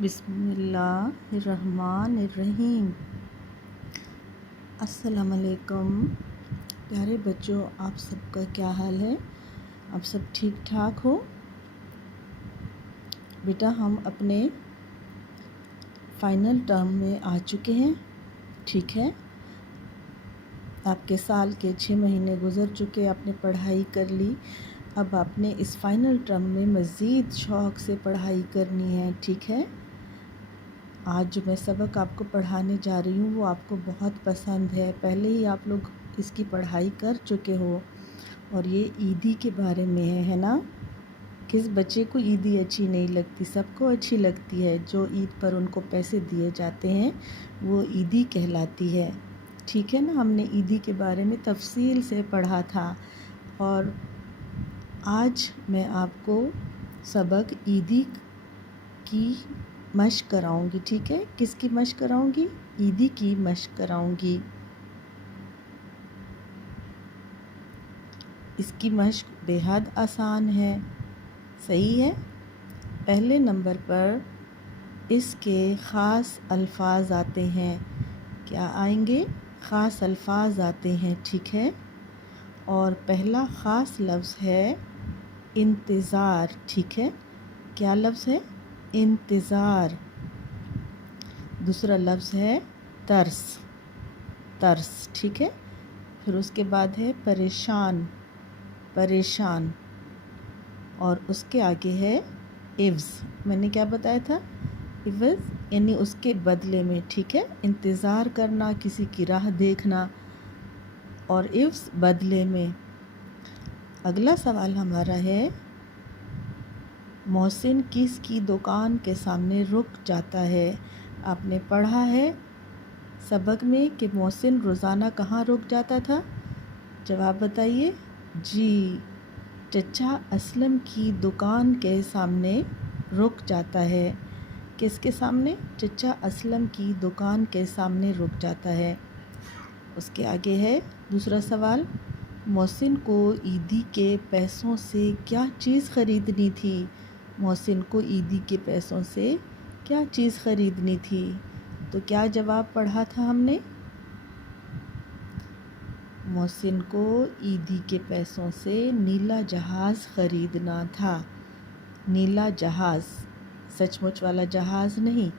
بسم اللہ الرحمن الرحیم۔ السلام علیکم پیارے بچوں، آپ سب کا کیا حال ہے؟ آپ سب ٹھیک ٹھاک ہو؟ بیٹا ہم اپنے فائنل ٹرم میں آ چکے ہیں، ٹھیک ہے؟ آپ کے سال کے 6 مہینے گزر چکے، آپ نے پڑھائی کر لی، اب آپ نے اس فائنل ٹرم میں مزید شوق سے پڑھائی کرنی ہے، ٹھیک ہے؟ آج جو میں سبق آپ کو پڑھانے جا رہی ہوں وہ آپ کو بہت پسند ہے، پہلے ہی آپ لوگ اس کی پڑھائی کر چکے ہو، اور یہ عیدی کے بارے میں ہے نا؟ کس بچے کو عیدی اچھی نہیں لگتی؟ سب کو اچھی لگتی ہے، جو عید پر ان کو پیسے دیے جاتے ہیں وہ عیدی کہلاتی ہے، ٹھیک ہے نا؟ ہم نے عیدی کے بارے میں تفصیل سے پڑھا تھا، اور آج میں آپ کو سبق عیدی کی مشق کراؤں گی، ٹھیک ہے؟ کس کی مشق کراؤں گی؟ عیدی کی مشق کراؤں گی۔ اس کی مشق بے حد آسان ہے، صحیح ہے؟ پہلے نمبر پر اس کے خاص الفاظ آتے ہیں، کیا آئیں گے؟ خاص الفاظ آتے ہیں، ٹھیک ہے؟ اور پہلا خاص لفظ ہے انتظار، ٹھیک ہے؟ کیا لفظ ہے؟ انتظار۔ دوسرا لفظ ہے ترس، ترس، ٹھیک ہے؟ پھر اس کے بعد ہے پریشان، پریشان، اور اس کے آگے ہے عوض۔ میں نے کیا بتایا تھا؟ عوض یعنی اس کے بدلے میں، ٹھیک ہے؟ انتظار کرنا، کسی کی راہ دیکھنا، اور عوض بدلے میں۔ اگلا سوال ہمارا ہے محسن کس کی دکان کے سامنے رک جاتا ہے؟ آپ نے پڑھا ہے سبق میں کہ محسن روزانہ کہاں رک جاتا تھا؟ جواب بتائیے۔ جی، چچا اسلم کی دکان کے سامنے رک جاتا ہے۔ کس کے سامنے؟ چچا اسلم کی دکان کے سامنے رک جاتا ہے۔ اس کے آگے ہے دوسرا سوال، محسن کو عیدی کے پیسوں سے کیا چیز خریدنی تھی؟ محسن کو عیدی کے پیسوں سے کیا چیز خریدنی تھی؟ تو کیا جواب پڑھا تھا ہم نے؟ محسن کو عیدی کے پیسوں سے نیلا جہاز خریدنا تھا، نیلا جہاز، سچ مچ والا جہاز نہیں،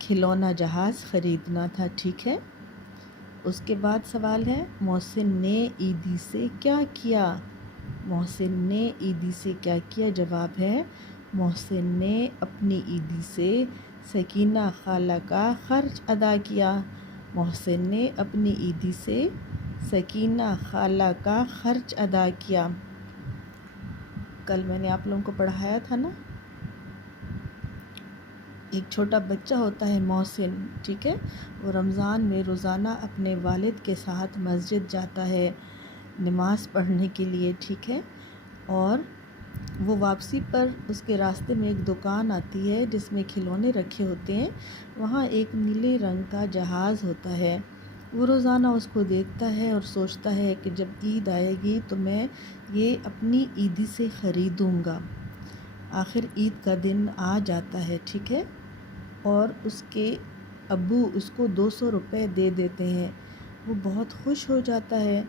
کھلونا جہاز خریدنا تھا، ٹھیک ہے؟ اس کے بعد سوال ہے محسن نے عیدی سے کیا کیا؟ محسن نے عیدی سے کیا کیا؟ جواب ہے محسن نے اپنی عیدی سے سکینہ خالہ کا خرچ ادا کیا۔ محسن نے اپنی عیدی سے سکینہ خالہ کا خرچ ادا کیا۔ کل میں نے آپ لوگوں کو پڑھایا تھا نا، ایک چھوٹا بچہ ہوتا ہے محسن، ٹھیک ہے؟ وہ رمضان میں روزانہ اپنے والد کے ساتھ مسجد جاتا ہے نماز پڑھنے کے لیے، ٹھیک ہے؟ اور وہ واپسی پر اس کے راستے میں ایک دکان آتی ہے جس میں کھلونے رکھے ہوتے ہیں، وہاں ایک نیلے رنگ کا جہاز ہوتا ہے۔ وہ روزانہ اس کو دیکھتا ہے اور سوچتا ہے کہ جب عید آئے گی تو میں یہ اپنی عیدی سے خریدوں گا۔ آخر عید کا دن آ جاتا ہے، ٹھیک ہے؟ اور اس کے ابو اس کو 200 روپے دے دیتے ہیں۔ وہ بہت خوش ہو جاتا ہے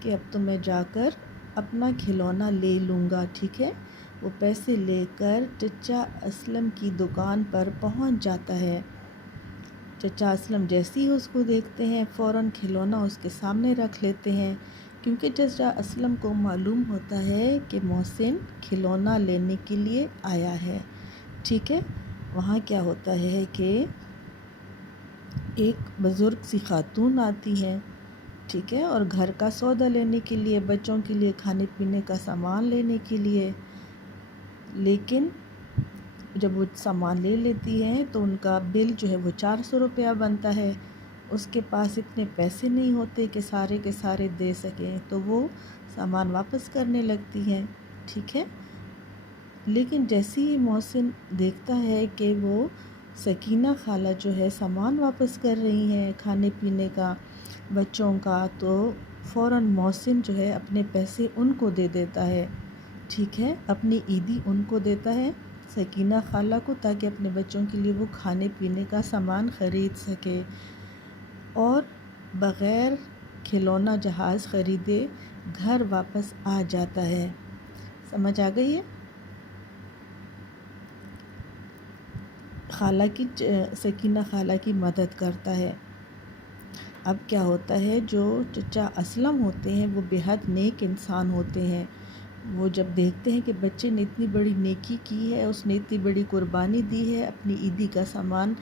کہ اب تو میں جا کر اپنا کھلونا لے لوں گا، ٹھیک ہے؟ وہ پیسے لے کر چچا اسلم کی دکان پر پہنچ جاتا ہے۔ چچا اسلم جیسے ہی اس کو دیکھتے ہیں فوراً کھلونا اس کے سامنے رکھ لیتے ہیں، کیونکہ چچا اسلم کو معلوم ہوتا ہے کہ محسن کھلونا لینے کے لیے آیا ہے، ٹھیک ہے؟ وہاں کیا ہوتا ہے کہ ایک بزرگ سی خاتون آتی ہے، ٹھیک ہے؟ اور گھر کا سودا لینے کے لیے، بچوں کے لیے کھانے پینے کا سامان لینے کے لیے، لیکن جب وہ سامان لے لیتی ہیں تو ان کا بل جو ہے وہ 400 روپیہ بنتا ہے۔ اس کے پاس اتنے پیسے نہیں ہوتے کہ سارے کے سارے دے سکیں، تو وہ سامان واپس کرنے لگتی ہیں، ٹھیک ہے؟ لیکن جیسے ہی محسن دیکھتا ہے کہ وہ سکینہ خالہ جو ہے سامان واپس کر رہی ہیں کھانے پینے کا، بچوں کا، تو فوراً محسن جو ہے اپنے پیسے ان کو دے دیتا ہے، ٹھیک ہے؟ اپنی عیدی ان کو دیتا ہے سکینہ خالہ کو تاکہ اپنے بچوں کے لیے وہ کھانے پینے کا سامان خرید سکے، اور بغیر کھلونا جہاز خریدے گھر واپس آ جاتا ہے۔ سمجھ آ گئی ہے؟ سکینہ خالہ کی مدد کرتا ہے۔ اب کیا ہوتا ہے، جو چچا اسلم ہوتے ہیں وہ بے حد نیک انسان ہوتے ہیں۔ وہ جب دیکھتے ہیں کہ بچے نے اتنی بڑی نیکی کی ہے، اس نے اتنی بڑی قربانی دی ہے، اپنی عیدی کا سامان،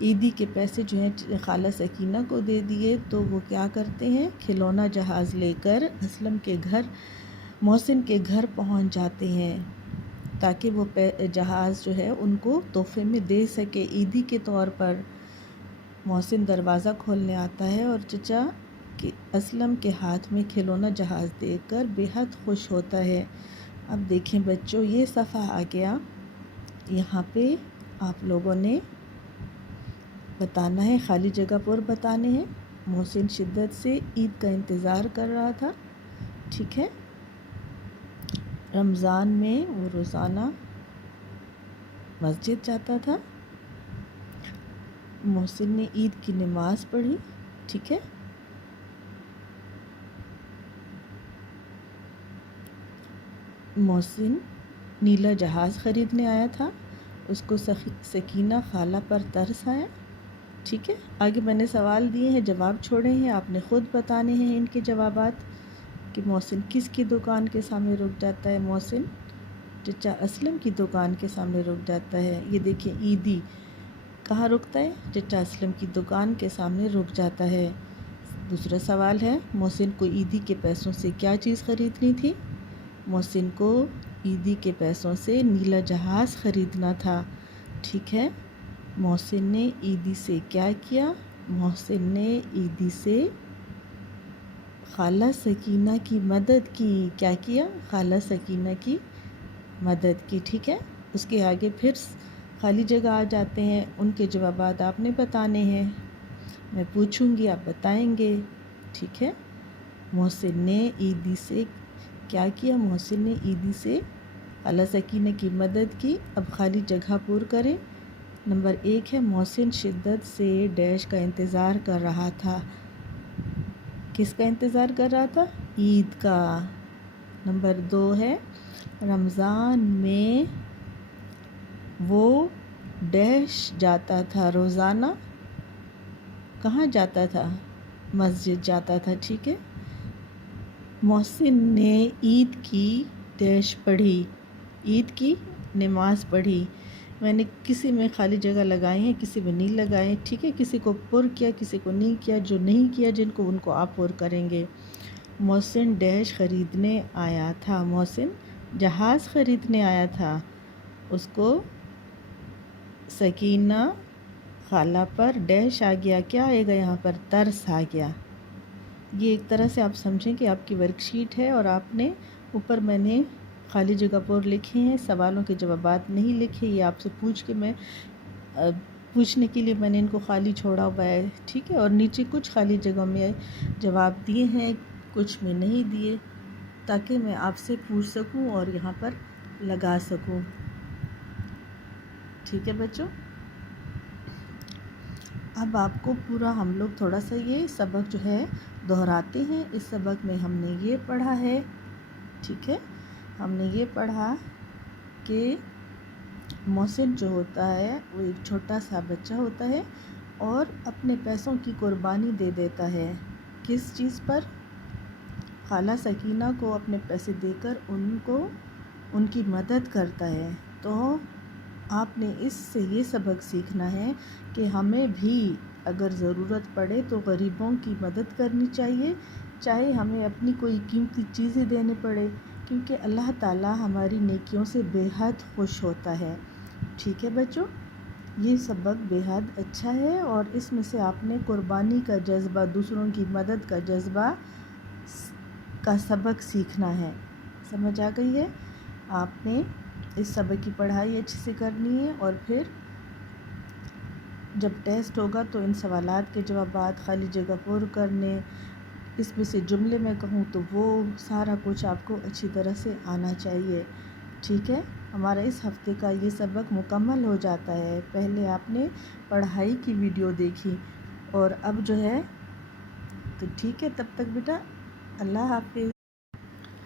عیدی کے پیسے جو ہیں خالہ سکینہ کو دے دیے، تو وہ کیا کرتے ہیں، کھلونا جہاز لے کر اسلم کے گھر، محسن کے گھر پہنچ جاتے ہیں تاکہ وہ جہاز جو ہے ان کو تحفے میں دے سکے عیدی کے طور پر۔ محسن دروازہ کھولنے آتا ہے اور چچا اسلم کے ہاتھ میں کھلونا جہاز دیکھ کر بے حد خوش ہوتا ہے۔ اب دیکھیں بچوں، یہ صفحہ آ گیا، یہاں پہ آپ لوگوں نے بتانا ہے، خالی جگہ پر بتانے ہیں۔ محسن شدت سے عید کا انتظار کر رہا تھا، ٹھیک ہے۔ رمضان میں وہ روزانہ مسجد جاتا تھا۔ محسن نے عید کی نماز پڑھی، ٹھیک ہے۔ محسن نیلا جہاز خریدنے آیا تھا، اس کو سکینہ خالہ پر ترس آیا، ٹھیک ہے۔ آگے میں نے سوال دیے ہیں، جواب چھوڑے ہیں، آپ نے خود بتانے ہیں ان کے جوابات کہ محسن کس کی دکان کے سامنے رک جاتا ہے۔ محسن چچا اسلم کی دکان کے سامنے رک جاتا ہے۔ یہ دیکھیں، عیدی کہاں رکتا ہے، چچا اسلم کی دکان کے سامنے رک جاتا ہے۔ دوسرا سوال ہے، محسن کو عیدی کے پیسوں سے کیا چیز خریدنی تھی؟ محسن کو عیدی کے پیسوں سے نیلا جہاز خریدنا تھا، ٹھیک ہے۔ محسن نے عیدی سے کیا کیا؟ محسن نے عیدی سے خالہ سکینہ کی مدد کی۔ کیا کیا؟ خالہ سکینہ کی مدد کی، ٹھیک ہے۔ اس کے آگے پھر خالی جگہ آ جاتے ہیں، ان کے جوابات آپ نے بتانے ہیں، میں پوچھوں گی آپ بتائیں گے، ٹھیک ہے۔ محسن نے عیدی سے کیا کیا؟ محسن نے عیدی سے خالہ سکینہ کی مدد کی۔ اب خالی جگہ پر کریں۔ نمبر 1 ہے، محسن شدت سے ڈیش کا انتظار کر رہا تھا۔ کس کا انتظار کر رہا تھا؟ عید کا۔ نمبر 2 ہے، رمضان میں وہ ڈیش جاتا تھا، روزانہ کہاں جاتا تھا؟ مسجد جاتا تھا، ٹھیک ہے۔ محسن نے عید کی ڈیش پڑھی، عید کی نماز پڑھی۔ میں نے کسی میں خالی جگہ لگائی ہیں، کسی میں نہیں لگائے، ٹھیک ہے۔ کسی کو پر کیا، کسی کو نہیں کیا، جو نہیں کیا جن کو ان کو آپ پر کریں گے۔ محسن ڈیش خریدنے آیا تھا، محسن جہاز خریدنے آیا تھا، اس کو سکینہ خالہ پر ڈیش آ گیا، کیا آئے گا یہاں پر؟ ترس آ گیا۔ یہ ایک طرح سے آپ سمجھیں کہ آپ کی ورک شیٹ ہے اور آپ نے اوپر میں نے خالی جگہ پر لکھے ہیں، سوالوں کے جوابات نہیں لکھے، یہ آپ سے پوچھنے کے لیے میں نے ان کو خالی چھوڑا ہوا ہے، ٹھیک ہے۔ اور نیچے کچھ خالی جگہ میں جواب دیے ہیں، کچھ میں نہیں دیے، تاکہ میں آپ سے پوچھ سکوں اور یہاں پر لگا سکوں، ٹھیک ہے بچوں۔ اب آپ کو پورا ہم لوگ تھوڑا سا یہ سبق جو ہے دہراتے ہیں۔ اس سبق میں ہم نے یہ پڑھا ہے، ٹھیک ہے، ہم نے یہ پڑھا کہ محسن جو ہوتا ہے وہ ایک چھوٹا سا بچہ ہوتا ہے اور اپنے پیسوں کی قربانی دے دیتا ہے، کس چیز پر؟ خالہ سکینہ کو اپنے پیسے دے کر ان کی مدد کرتا ہے۔ تو آپ نے اس سے یہ سبق سیکھنا ہے کہ ہمیں بھی اگر ضرورت پڑے تو غریبوں کی مدد کرنی چاہیے، چاہے ہمیں اپنی کوئی قیمتی چیزیں دینے پڑے، کیونکہ اللہ تعالیٰ ہماری نیکیوں سے بے حد خوش ہوتا ہے، ٹھیک ہے بچوں۔ یہ سبق بے حد اچھا ہے اور اس میں سے آپ نے قربانی کا جذبہ، دوسروں کی مدد کا جذبہ کا سبق سیکھنا ہے، سمجھ آ گئی ہے؟ آپ نے اس سبق کی پڑھائی اچھے سے کرنی ہے اور پھر جب ٹیسٹ ہوگا تو ان سوالات کے جوابات خالی جگہ پر کرنے، اس میں سے جملے میں کہوں تو وہ سارا کچھ آپ کو اچھی طرح سے آنا چاہیے، ٹھیک ہے۔ ہمارا اس ہفتے کا یہ سبق مکمل ہو جاتا ہے۔ پہلے آپ نے پڑھائی کی ویڈیو دیکھی اور اب جو ہے تو ٹھیک ہے، تب تک بیٹا اللہ حافظ۔